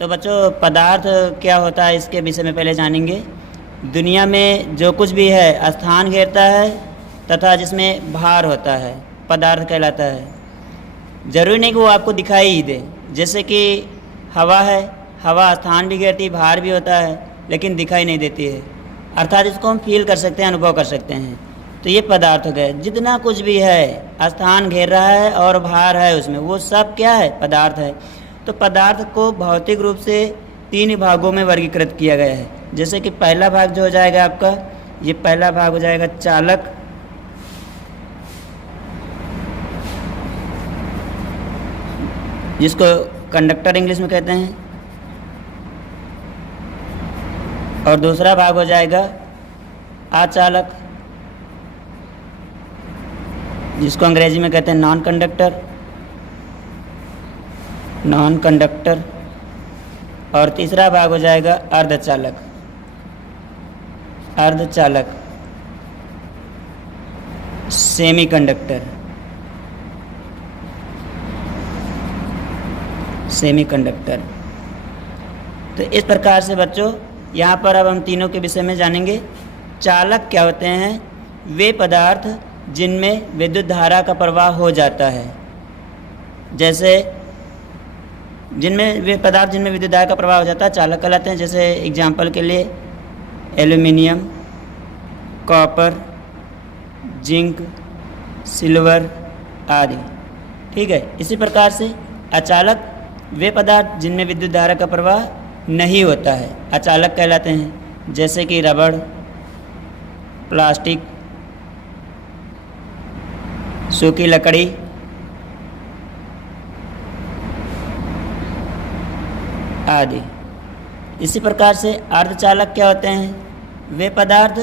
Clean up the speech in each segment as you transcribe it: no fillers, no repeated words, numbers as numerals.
तो बच्चों पदार्थ क्या होता है इसके विषय में पहले जानेंगे। दुनिया में जो कुछ भी है स्थान घेरता है तथा जिसमें भार होता है पदार्थ कहलाता है। ज़रूरी नहीं कि वो आपको दिखाई ही दे। जैसे कि हवा है, हवा स्थान भी घेरती, भार भी होता है, लेकिन दिखाई नहीं देती है, अर्थात इसको हम फील कर सकते हैं, अनुभव कर सकते हैं। तो ये पदार्थ हो गए। जितना कुछ भी है स्थान घेर रहा है और भार है उसमें, वो सब क्या है? पदार्थ है। तो पदार्थ को भौतिक रूप से 3 भागों में वर्गीकृत किया गया है। जैसे कि पहला भाग जो हो जाएगा आपका, ये पहला भाग हो जाएगा चालक, जिसको कंडक्टर इंग्लिश में कहते हैं, और दूसरा भाग हो जाएगा अचालक, जिसको अंग्रेजी में कहते हैं नॉन कंडक्टर, और तीसरा भाग हो जाएगा अर्धचालक। Semi conductor. तो इस प्रकार से बच्चों यहाँ पर अब हम तीनों के विषय में जानेंगे। चालक क्या होते हैं? वे पदार्थ जिनमें विद्युत धारा का प्रवाह हो जाता है। जैसे जिनमें विद्युत धारा का प्रवाह हो जाता है चालक कहलाते हैं। जैसे एग्जाम्पल के लिए एल्युमिनियम, कॉपर, जिंक, सिल्वर आदि। ठीक है। इसी प्रकार से अचालक वे पदार्थ जिनमें विद्युत धारा का प्रवाह नहीं होता है, अचालक कहलाते हैं। जैसे कि रबड़, प्लास्टिक, सूखी लकड़ी आदि। इसी प्रकार से अर्धचालक क्या होते हैं? वे पदार्थ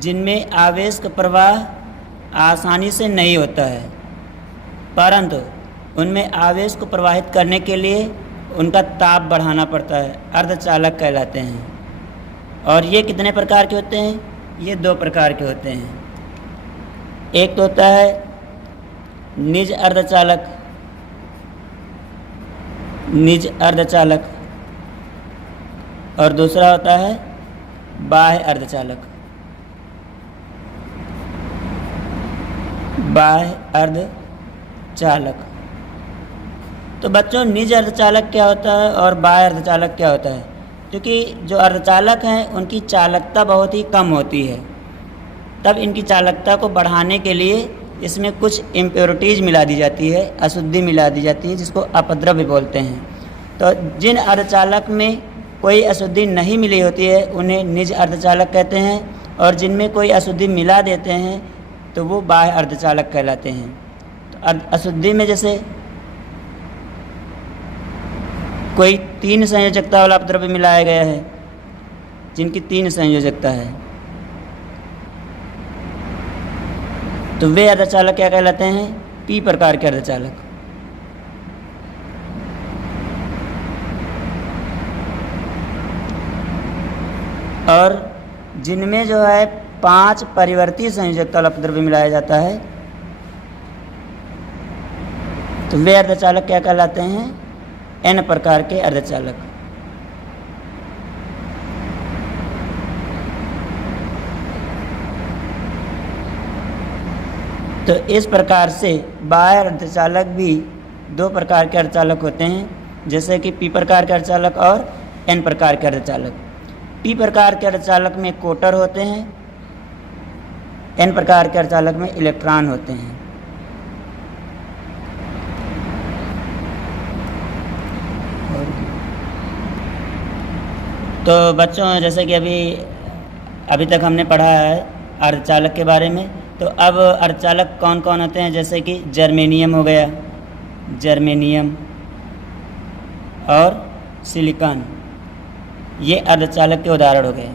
जिनमें आवेश का प्रवाह आसानी से नहीं होता है, परंतु उनमें आवेश को प्रवाहित करने के लिए उनका ताप बढ़ाना पड़ता है, अर्धचालक कहलाते हैं। और ये कितने प्रकार के होते हैं? ये 2 प्रकार के होते हैं। एक तो होता है निज अर्धचालक, और दूसरा होता है बाह्य अर्धचालक। तो बच्चों निज अर्धचालक क्या होता है और बाह्य अर्धचालक क्या होता है? क्योंकि जो अर्धचालक हैं उनकी चालकता बहुत ही कम होती है, तब इनकी चालकता को बढ़ाने के लिए इसमें कुछ इम्प्योरिटीज़ मिला दी जाती है, अशुद्धि मिला दी जाती है, जिसको अपद्रव्य बोलते हैं। तो जिन अर्धचालक में कोई अशुद्धि नहीं मिली होती है उन्हें निज अर्धचालक कहते हैं, और जिनमें कोई अशुद्धि मिला देते हैं तो वो बाह्य अर्धचालक कहलाते हैं। तो अशुद्धि में जैसे कोई 3 संयोजकता वाला अपद्रव्य मिलाया गया है, जिनकी 3 संयोजकता है, तो वे अर्धचालक क्या कहलाते हैं? पी प्रकार के अर्धचालक। और जिनमें जो है 5 परिवर्ती संयोजकता वाला अपद्रव्य मिलाया जाता है, तो वे अर्धचालक क्या कहलाते हैं? एन प्रकार के अर्धचालक। तो इस प्रकार से बाह्य अर्धचालक भी 2 प्रकार के अर्धचालक होते हैं, जैसे कि पी प्रकार के अर्धचालक और एन प्रकार के अर्धचालक। पी प्रकार के अर्धचालक में कोटर होते हैं, एन प्रकार के अर्धचालक में इलेक्ट्रॉन होते हैं। तो बच्चों जैसे कि अभी तक हमने पढ़ा है अर्धचालक के बारे में, तो अब अर्धचालक कौन कौन होते हैं? जैसे कि जर्मेनियम हो गया, और सिलिकॉन, ये अर्धचालक के उदाहरण हो गए।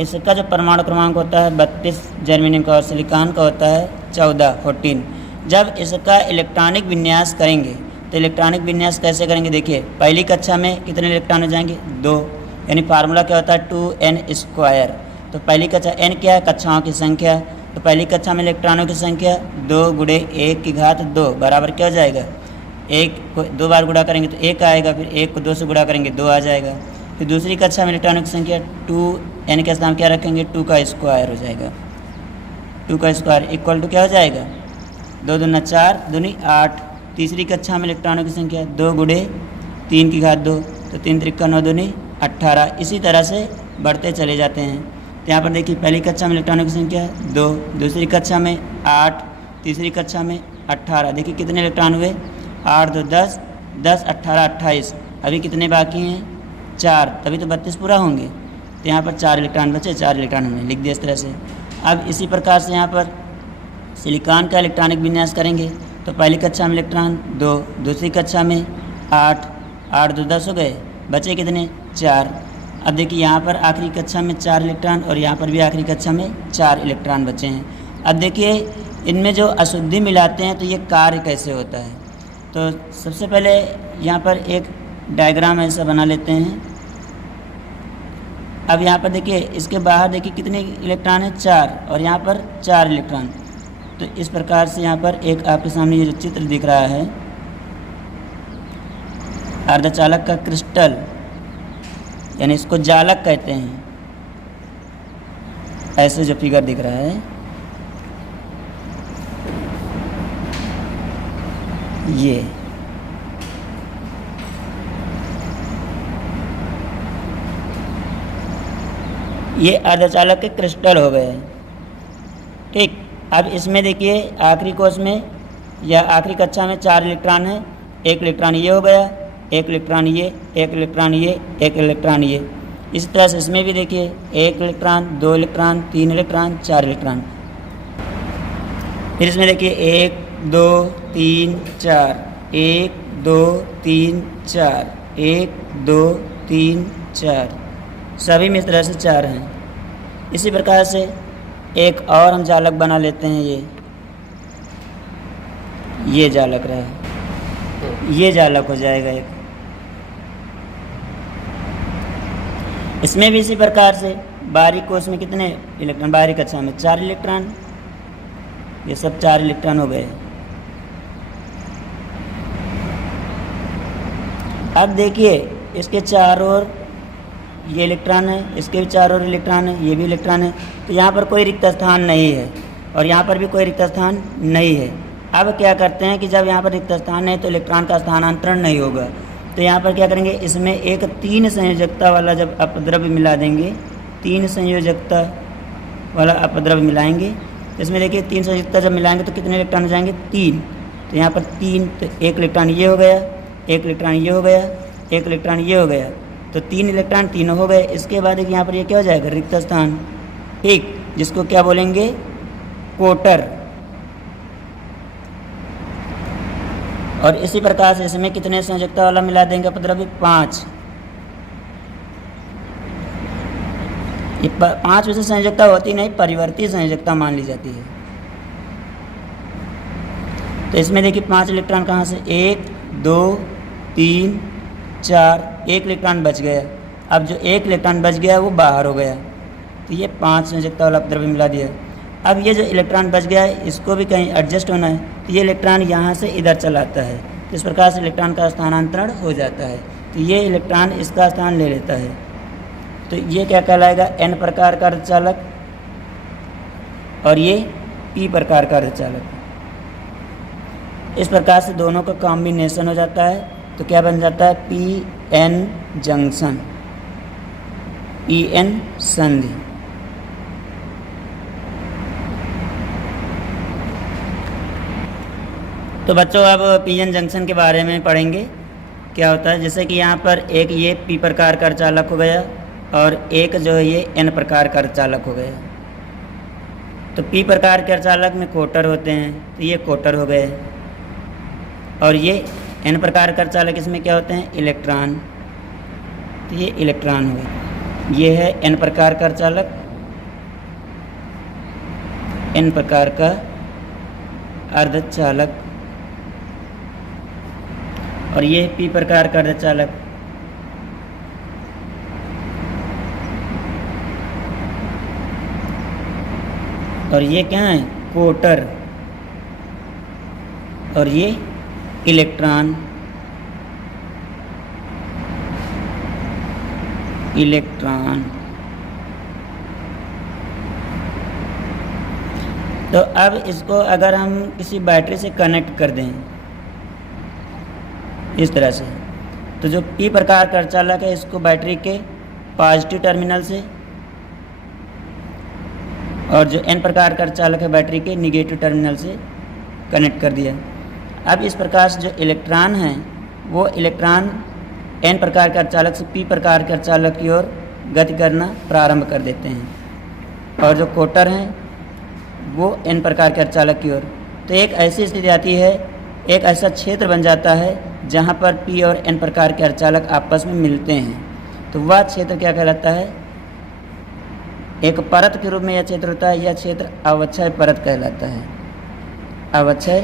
इसका जो परमाणु क्रमांक होता है 32, जर्मेनियम का, और सिलिकॉन का होता है 14। जब इसका इलेक्ट्रॉनिक विन्यास करेंगे तो इलेक्ट्रॉनिक विन्यास कैसे करेंगे? देखिए, पहली कक्षा में कितने इलेक्ट्रॉन हो जाएंगे? 2, यानी फार्मूला क्या होता है? 2n²। तो पहली कक्षा n क्या है? कक्षाओं की संख्या। तो पहली कक्षा में इलेक्ट्रॉनों की संख्या 2 × 1 की घात 2 बराबर क्या हो जाएगा? एक को 2 बार गुणा करेंगे तो 1 आएगा, फिर 1 को 2 से गुणा करेंगे 2 आ जाएगा। फिर दूसरी कक्षा में इलेक्ट्रॉनों की संख्या 2n के स्थान क्या रखेंगे, 2 का स्क्वायर हो जाएगा। 2 का स्क्वायर इक्वल टू क्या हो जाएगा, 2 दूना 4 दूनी 8। तीसरी कक्षा में इलेक्ट्रॉनों की संख्या 2 गुणे 3 की घात 2, तो 3 त्रिका 9 दूनी 18। इसी तरह से बढ़ते चले जाते हैं। तो यहाँ पर देखिए पहली कक्षा में इलेक्ट्रॉनों की संख्या 2, दूसरी कक्षा में 8, तीसरी कक्षा में 18। देखिए कितने इलेक्ट्रॉन हुए, 8 2 10, 10 18 28। अभी कितने बाकी हैं, 4, तभी तो 32 पूरा होंगे। तो यहाँ पर 4 इलेक्ट्रॉन बचे, 4 इलेक्ट्रॉन हमने लिख दिया इस तरह से। अब इसी प्रकार से यहाँ पर सिलिकॉन का इलेक्ट्रॉनिक विन्यास करेंगे। तो पहली कक्षा में इलेक्ट्रॉन 2, दूसरी कक्षा में 8, 8 2 10 हो गए, बचे कितने, 4। अब देखिए यहाँ पर आखिरी कक्षा में 4 इलेक्ट्रॉन और यहाँ पर भी आखिरी कक्षा में 4 इलेक्ट्रॉन बचे हैं। अब देखिए इनमें जो अशुद्धि मिलाते हैं तो ये कार्य कैसे होता है। तो सबसे पहले यहाँ पर एक डायग्राम ऐसा बना लेते हैं। अब यहाँ पर देखिए इसके बाहर देखिए कितने इलेक्ट्रॉन हैं, 4, और यहाँ पर 4 इलेक्ट्रॉन। तो इस प्रकार से यहाँ पर एक आपके सामने ये जो चित्र दिख रहा है अर्धचालक का क्रिस्टल, यानी इसको जालक कहते हैं। ऐसे जो फिगर दिख रहा है ये अर्धचालक के क्रिस्टल हो गए। ठीक, अब इसमें देखिए आखिरी कोष में या आखिरी कक्षा में 4 इलेक्ट्रॉन है। 1 इलेक्ट्रॉन ये हो गया, 1 इलेक्ट्रॉन ये, 1 इलेक्ट्रॉन ये, 1 इलेक्ट्रॉन ये। इसी तरह से इसमें भी देखिए 1 इलेक्ट्रॉन, 2 इलेक्ट्रॉन, 3 इलेक्ट्रॉन, 4 इलेक्ट्रॉन। फिर इसमें देखिए 1 2 3 4, 1 2 3 4, 1 2 3 4, सभी में इस तरह से 4 हैं। इसी प्रकार से एक और हम जालक बना लेते हैं। ये जालक रहा, ये जालक हो जाएगा एक। इसमें भी इसी प्रकार से बाहरी कोष में कितने इलेक्ट्रॉन, बाहरी कक्षा में 4 इलेक्ट्रॉन, ये सब 4 इलेक्ट्रॉन हो गए। अब देखिए इसके चारों ओर ये इलेक्ट्रॉन है, इसके भी चारों ओर इलेक्ट्रॉन है, ये भी इलेक्ट्रॉन है। तो यहाँ पर कोई रिक्त स्थान नहीं है और यहाँ पर भी कोई रिक्त स्थान नहीं है। अब क्या करते हैं कि जब यहाँ पर रिक्त स्थान है तो इलेक्ट्रॉन का स्थानांतरण नहीं होगा। तो यहाँ पर क्या करेंगे, इसमें एक 3 संयोजकता वाला जब अपद्रव्य मिला देंगे, 3 संयोजकता वाला अपद्रव्य मिलाएंगे। इसमें देखिए 3 संयोजकता जब मिलाएंगे तो कितने इलेक्ट्रॉन हो जाएंगे, 3। तो यहाँ पर 3, तो 1 इलेक्ट्रॉन ये हो गया, 1 इलेक्ट्रॉन ये हो गया, 1 इलेक्ट्रॉन ये हो गया। तो 3 इलेक्ट्रॉन तीनों हो गए। इसके बाद एक यहाँ पर ये क्या हो जाएगा, रिक्त स्थान। ठीक, जिसको क्या बोलेंगे, कोटर। और इसी प्रकार से इसमें कितने संयोजकता वाला मिला देंगे अपद्रव्य, 5। ये 5 वैसे संयोजकता होती नहीं, परिवर्ती संयोजकता मान ली जाती है। तो इसमें देखिए 5 इलेक्ट्रॉन कहाँ से, 1 2 3 4, 1 इलेक्ट्रॉन बच गया। अब जो 1 इलेक्ट्रॉन बच गया वो बाहर हो गया। तो ये 5 संयोजकता वाला अपद्रव्य मिला दिया। अब ये जो इलेक्ट्रॉन बच गया है इसको भी कहीं एडजस्ट होना है, तो ये इलेक्ट्रॉन यहाँ से इधर चला आता है। इस प्रकार से इलेक्ट्रॉन का स्थानांतरण हो जाता है। तो ये इलेक्ट्रॉन इसका स्थान ले लेता है। तो ये क्या कहलाएगा, N प्रकार का अर्धचालक, और ये P प्रकार का अर्धचालक। इस प्रकार से दोनों का कॉम्बिनेशन हो जाता है। तो क्या बन जाता है, PN जंक्शन, EN संधि। तो बच्चों अब PN जंक्शन के बारे में पढ़ेंगे क्या होता है। जैसे कि यहाँ पर एक ये P प्रकार का अर्धचालक हो गया और एक जो है ये N प्रकार का अर्धचालक हो गया। तो P प्रकार के अर्धचालक में कोटर होते हैं, तो ये कोटर हो गए। और ये N प्रकार का अर्धचालक, इसमें क्या होते हैं, इलेक्ट्रॉन। तो ये इलेक्ट्रॉन हुए। ये है N प्रकार का अर्धचालक, N प्रकार का अर्धचालक। और ये P प्रकार का अर्धचालक। और ये क्या है, कोटर। और ये इलेक्ट्रॉन, इलेक्ट्रॉन। तो अब इसको अगर हम किसी बैटरी से कनेक्ट कर दें इस तरह से, तो जो पी प्रकार का अर्धचालक है इसको बैटरी के पॉजिटिव टर्मिनल से, और जो एन प्रकार का अर्धचालक है बैटरी के निगेटिव टर्मिनल से कनेक्ट कर दिया। अब इस प्रकार से जो इलेक्ट्रॉन हैं वो इलेक्ट्रॉन एन प्रकार के अर्धचालक से पी प्रकार के अर्धचालक की ओर गति करना प्रारंभ कर देते हैं, और जो कोटर हैं वो एन प्रकार के अर्धचालक की ओर। तो एक ऐसी स्थिति आती है, एक ऐसा क्षेत्र बन जाता है जहाँ पर पी और एन प्रकार के अर्धचालक आपस में मिलते हैं। तो वह क्षेत्र क्या कहलाता है? एक परत के रूप में यह क्षेत्र होता है। यह क्षेत्र अवक्षय परत कहलाता है। अवक्षय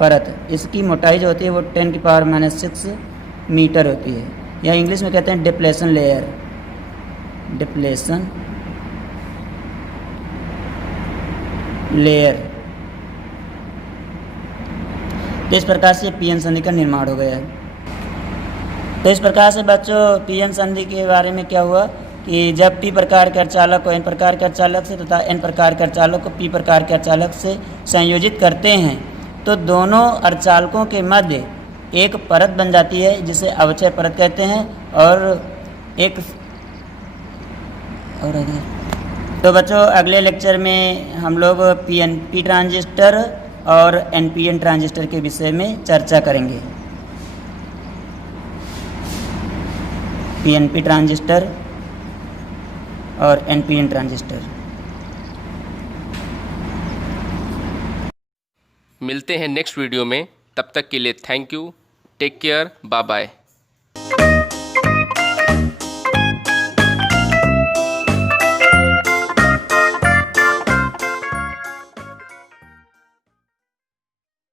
परत, इसकी मोटाई जो होती है वो 10⁻⁶ मीटर होती है, या इंग्लिश में कहते हैं डिप्लेशन लेयर, डिप्लेशन लेयर। तो इस प्रकार से पीएन संधि का निर्माण हो गया है। तो इस प्रकार से बच्चों पीएन संधि के बारे में क्या हुआ कि जब पी प्रकार के अर्धचालक को एन प्रकार के अर्धचालक से तथा एन प्रकार के अर्धचालक को पी प्रकार के अर्धचालक से संयोजित करते हैं तो दोनों अर्धचालकों के मध्य एक परत बन जाती है जिसे अवक्षय परत कहते हैं। तो बच्चों अगले लेक्चर में हम लोग पीएनपी ट्रांजिस्टर और एनपीएन ट्रांजिस्टर के विषय में चर्चा करेंगे। पीएनपी ट्रांजिस्टर और एनपीएन ट्रांजिस्टर। मिलते हैं नेक्स्ट वीडियो में, तब तक के लिए thank you, take care, bye bye.